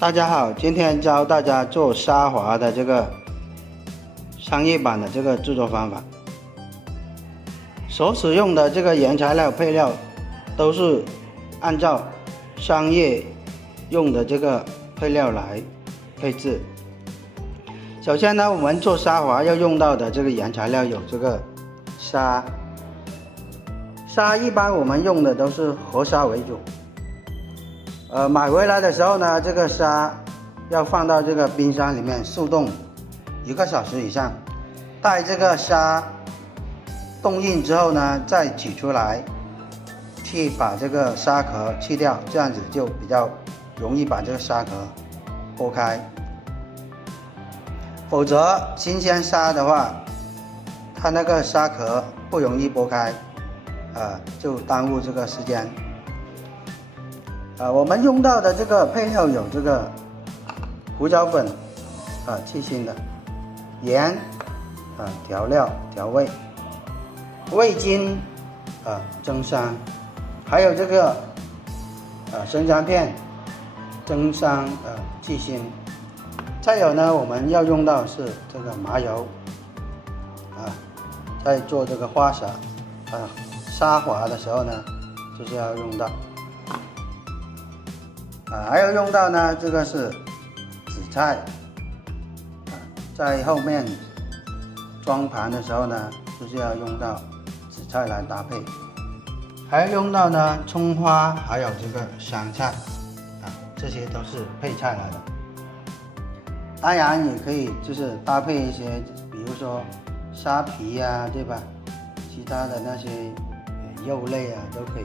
大家好，今天教大家做沙滑的这个商业版的这个制作方法。所使用的这个原材料配料都是按照商业用的这个配料来配置。首先呢，我们做沙滑要用到的这个原材料有这个沙，一般我们用的都是活沙为主。买回来的时候呢，这个沙要放到这个冰箱里面速冻1个小时以上，待这个沙冻硬之后呢，再取出来，去把这个沙壳去掉，这样子就比较容易把这个沙壳剥开。否则新鲜沙的话，它那个沙壳不容易剥开，就耽误这个时间。我们用到的这个配料有这个胡椒粉，去腥的，盐，调料调味，味精，增香，还有这个生姜片，增香，去腥。再有呢，我们要用到是这个麻油，在做这个花沙，沙滑的时候呢，就是要用到。还要用到呢，这个是紫菜，在后面装盘的时候呢，就是要用到紫菜来搭配，还要用到呢葱花，还有这个香菜，这些都是配菜来的。当然也可以就是搭配一些，比如说沙皮呀，对吧？其他的那些肉类啊都可以。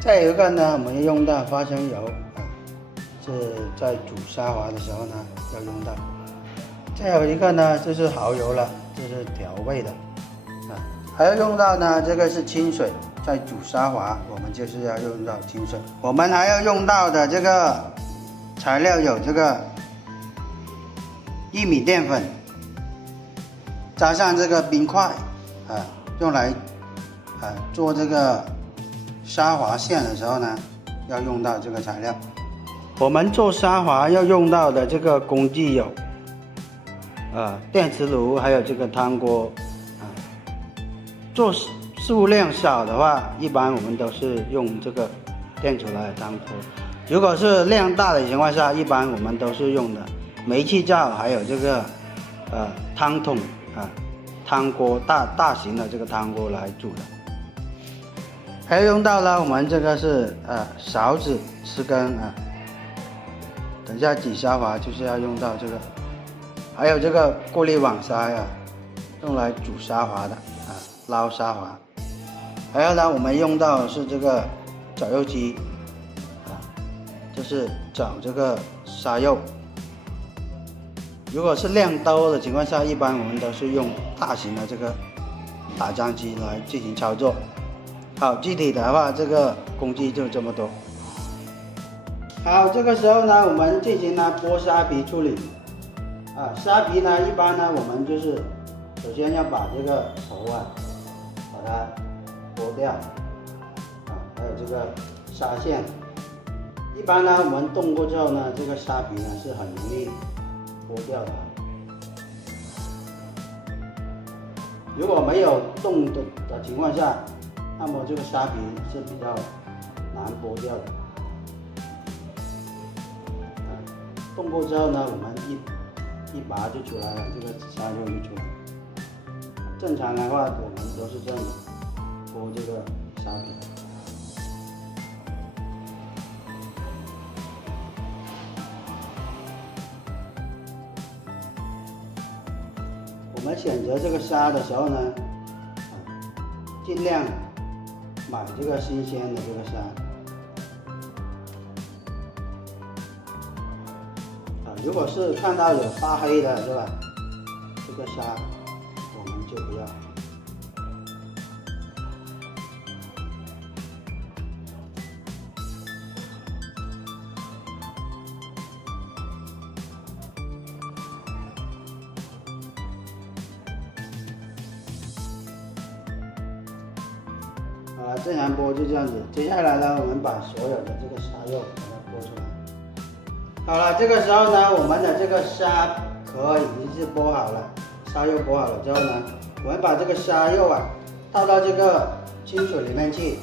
再有一个呢，我们要用到花生油，是在煮沙滑的时候呢要用到。再有一个呢就是蚝油了，这是调味的，还要用到呢这个是清水，在煮沙滑我们就是要用到清水。我们还要用到的这个材料有这个玉米淀粉，加上这个冰块，用来做这个沙滑馅的时候呢，要用到这个材料。我们做沙滑要用到的这个工具有，电磁炉，还有这个汤锅。做数量少的话，一般我们都是用这个电磁炉来汤锅。如果是量大的情况下，一般我们都是用的煤气灶，还有这个汤桶，汤锅，大型的这个汤锅来煮的。还要用到了我们这个是勺子匙羹，等一下挤沙滑就是要用到这个，还有这个过滤网筛，用来煮沙滑的，捞沙滑。还有呢，我们用到是这个绞肉机，就是绞这个沙肉。如果是量多的情况下，一般我们都是用大型的这个打浆机来进行操作。好，具体的话，这个工具就这么多。好，这个时候呢，我们进行呢剥沙皮处理。沙皮呢，一般呢，我们就是首先要把这个头把它剥掉，还有这个沙线。一般呢，我们冻过之后呢，这个沙皮呢是很容易剥掉的。如果没有冻的情况下，那么这个沙皮是比较难剥掉的。冻过之后呢，我们一拔就出来了，这个沙肉就出来了。正常的话，我们都是这样的剥这个沙皮。我们选择这个沙的时候呢，尽量买这个新鲜的这个沙。如果是看到有发黑的，是吧？这个沙我们就不要。正常剥就这样子。接下来呢，我们把所有的这个沙肉把它剥出来。好了，这个时候呢，我们的这个虾壳已经是剥好了，虾肉剥好了之后呢，我们把这个虾肉啊倒到这个清水里面去，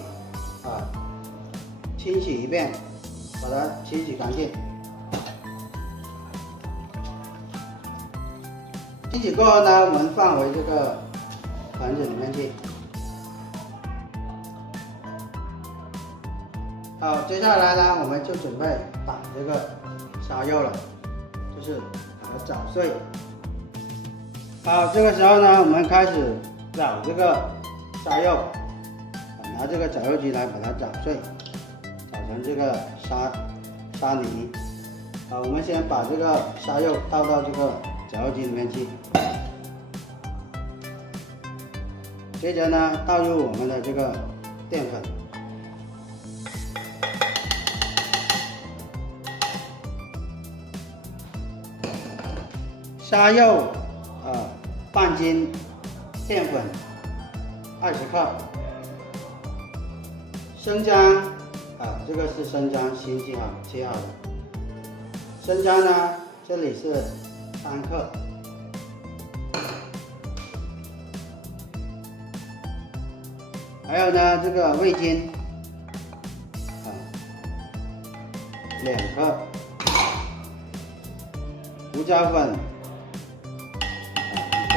清洗一遍，把它清洗干净。清洗过后呢，我们放回这个盆子里面去。好，接下来呢，我们就准备打这个虾肉了，就是把它捣碎。好，这个时候呢，我们开始捣这个虾肉，拿这个绞肉机来把它捣碎，捣成这个沙泥。好，我们先把这个虾肉倒到这个绞肉机里面去，接着呢，倒入我们的这个淀粉。虾肉半斤，淀粉20克，生姜这个是生姜新切好的，生姜呢这里是3克，还有呢这个味精2克，胡椒粉1克，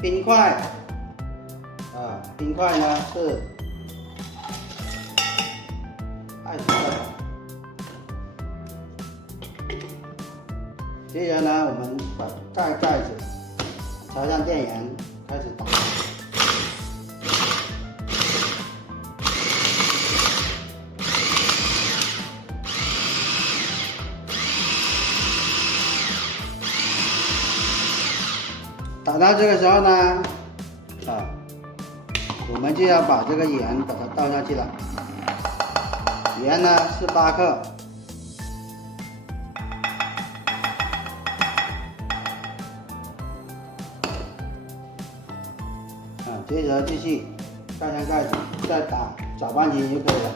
冰块冰块呢是20克。接着呢，我们把盖子插上电源，开始打。打到这个时候呢，我们就要把这个盐把它倒下去了。盐呢是8克。接着继续盖上盖子，再打搅拌机就可以了。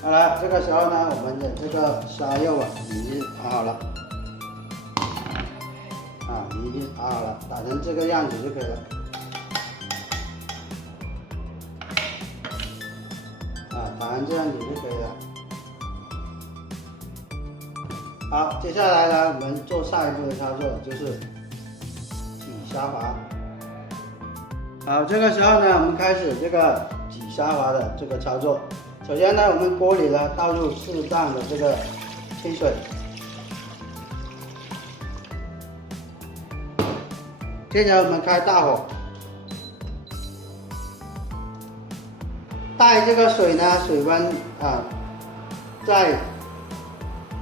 好了，这个时候呢，我们的这个虾肉已经打好了，已经打好了，打成这个样子就可以了。打成这样子就可以了。好，接下来呢，我们做下一步的操作，就是挤虾滑。好，这个时候呢，我们开始这个挤虾滑的这个操作。首先呢，我们锅里呢倒入适当的这个清水，接着我们开大火，待这个水呢水温在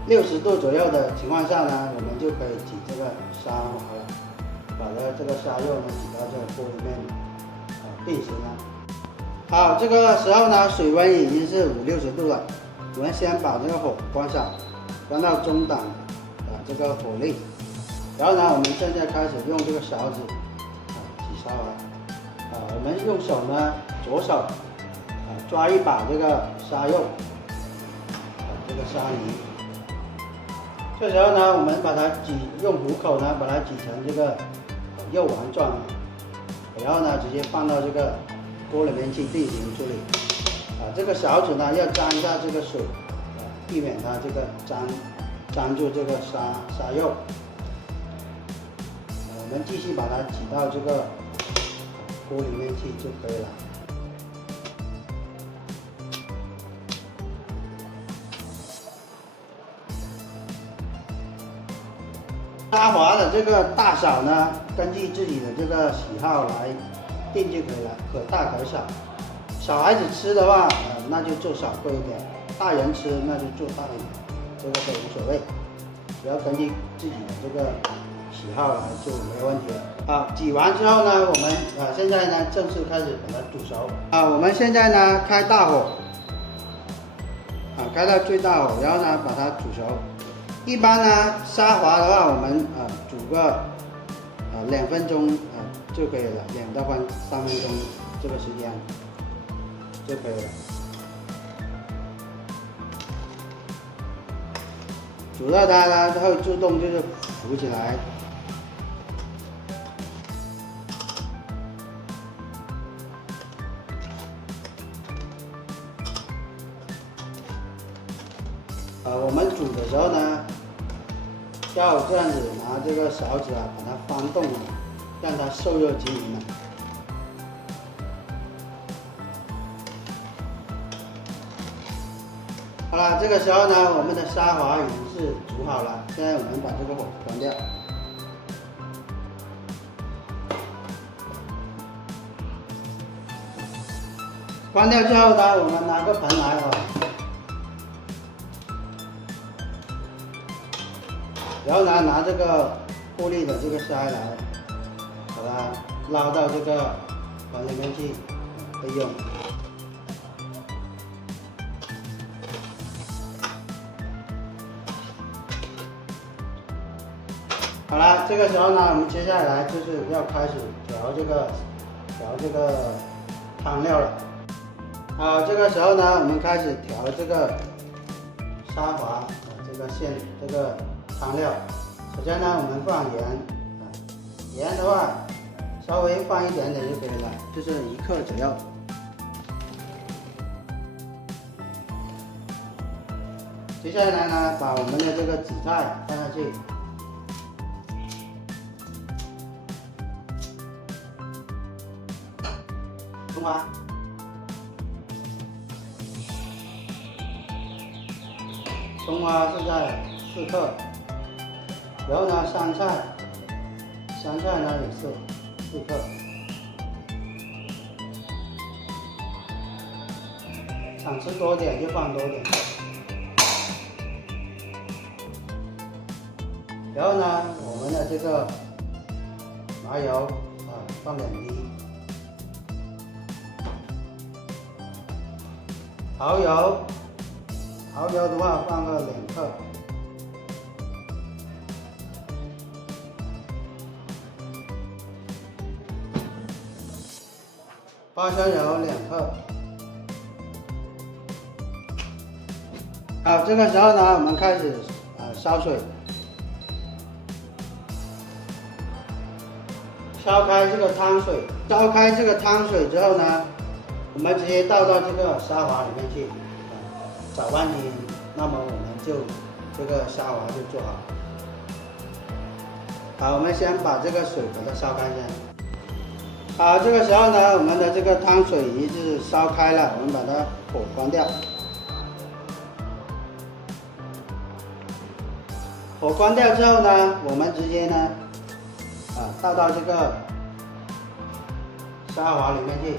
60度左右的情况下呢，我们就可以挤这个虾滑了，把这个虾肉呢挤到这个锅里面定型了。好，这个时候呢，水温已经是50-60度了，我们先把这个火关小，关到中档这个火力，然后呢，我们现在开始用这个勺子挤虾滑。我们用手呢，左手抓一把这个虾肉，这个虾泥。这时候呢，我们把它用虎口呢把它挤成这个肉丸状，然后呢直接放到这个锅里面去进行处理。这个勺子呢要沾一下这个水，避免它这个粘住这个虾肉。我们继续把它挤到这个锅里面去就可以了。虾滑的这个大小呢，根据自己的这个喜好来定就可以了，可大可小。小孩子吃的话，那就做少做一点；大人吃那就做大一点，这个都无所谓，只要根据自己的这个喜好来做没有问题。好，挤完之后呢，我们现在呢正式开始把它煮熟。我们现在呢开大火，开到最大火，然后呢把它煮熟。一般呢，虾滑的话，我们煮个2分钟就可以了，2到3分钟这个时间就可以了。煮到它呢，它会自动就是浮起来。我们煮的时候呢，要这样子拿这个勺子把它翻动了，让它受热均匀了。好了，这个时候呢，我们的沙滑已经是煮好了。现在我们把这个火关掉。关掉之后呢，我们拿个盆来然后呢，拿这个过滤的这个筛来，把它捞到这个盆里面去备用。好了，这个时候呢，我们接下来就是要开始调这个汤料了。好，这个时候呢，我们开始调这个沙滑这个汤料。首先呢，我们放盐的话稍微放一点点就可以了，就是1克左右。接下来呢，把我们的这个紫菜放下去。葱花是在4克，然后呢，香菜呢也是4克，想吃多点就放多点。然后呢，我们的这个麻油放2滴。蚝油的话放个2克，花生油2克。好，这个时候呢，我们开始烧水，烧开这个汤水。烧开这个汤水之后呢，我们直接倒到这个沙滑里面去，搅拌均匀，那么我们就这个沙滑就做好。好，我们先把这个水把它烧开先。好，这个时候呢，我们的这个汤水已经是烧开了，我们把它火关掉。火关掉之后呢，我们直接呢，倒到这个沙滑里面去。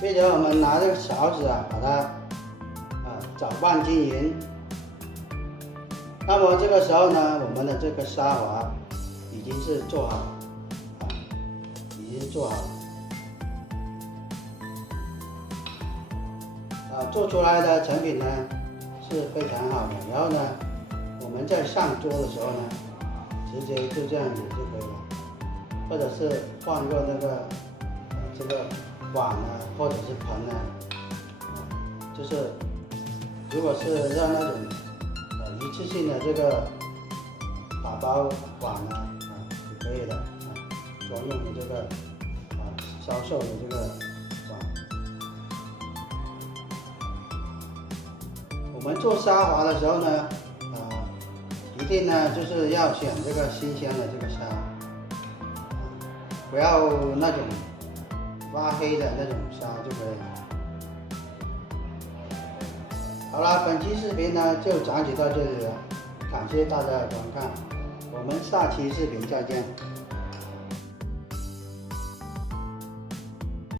接着我们拿这个勺子把它搅拌均匀。那么这个时候呢，我们的这个沙滑已经是做好了，已经做好了。做出来的成品呢是非常好的。然后呢，我们在上桌的时候呢，直接就这样子就可以了，或者是换个那个这个碗或者是盆就是如果是让那种一次性的这个打包碗也可以的专用的这个销售的这个碗。我们做沙滑的时候呢，一定呢就是要选这个新鲜的这个沙，不要那种发黑的那种沙就可以了。好了，本期视频呢就讲解到这里了，感谢大家的观看，我们下期视频再见。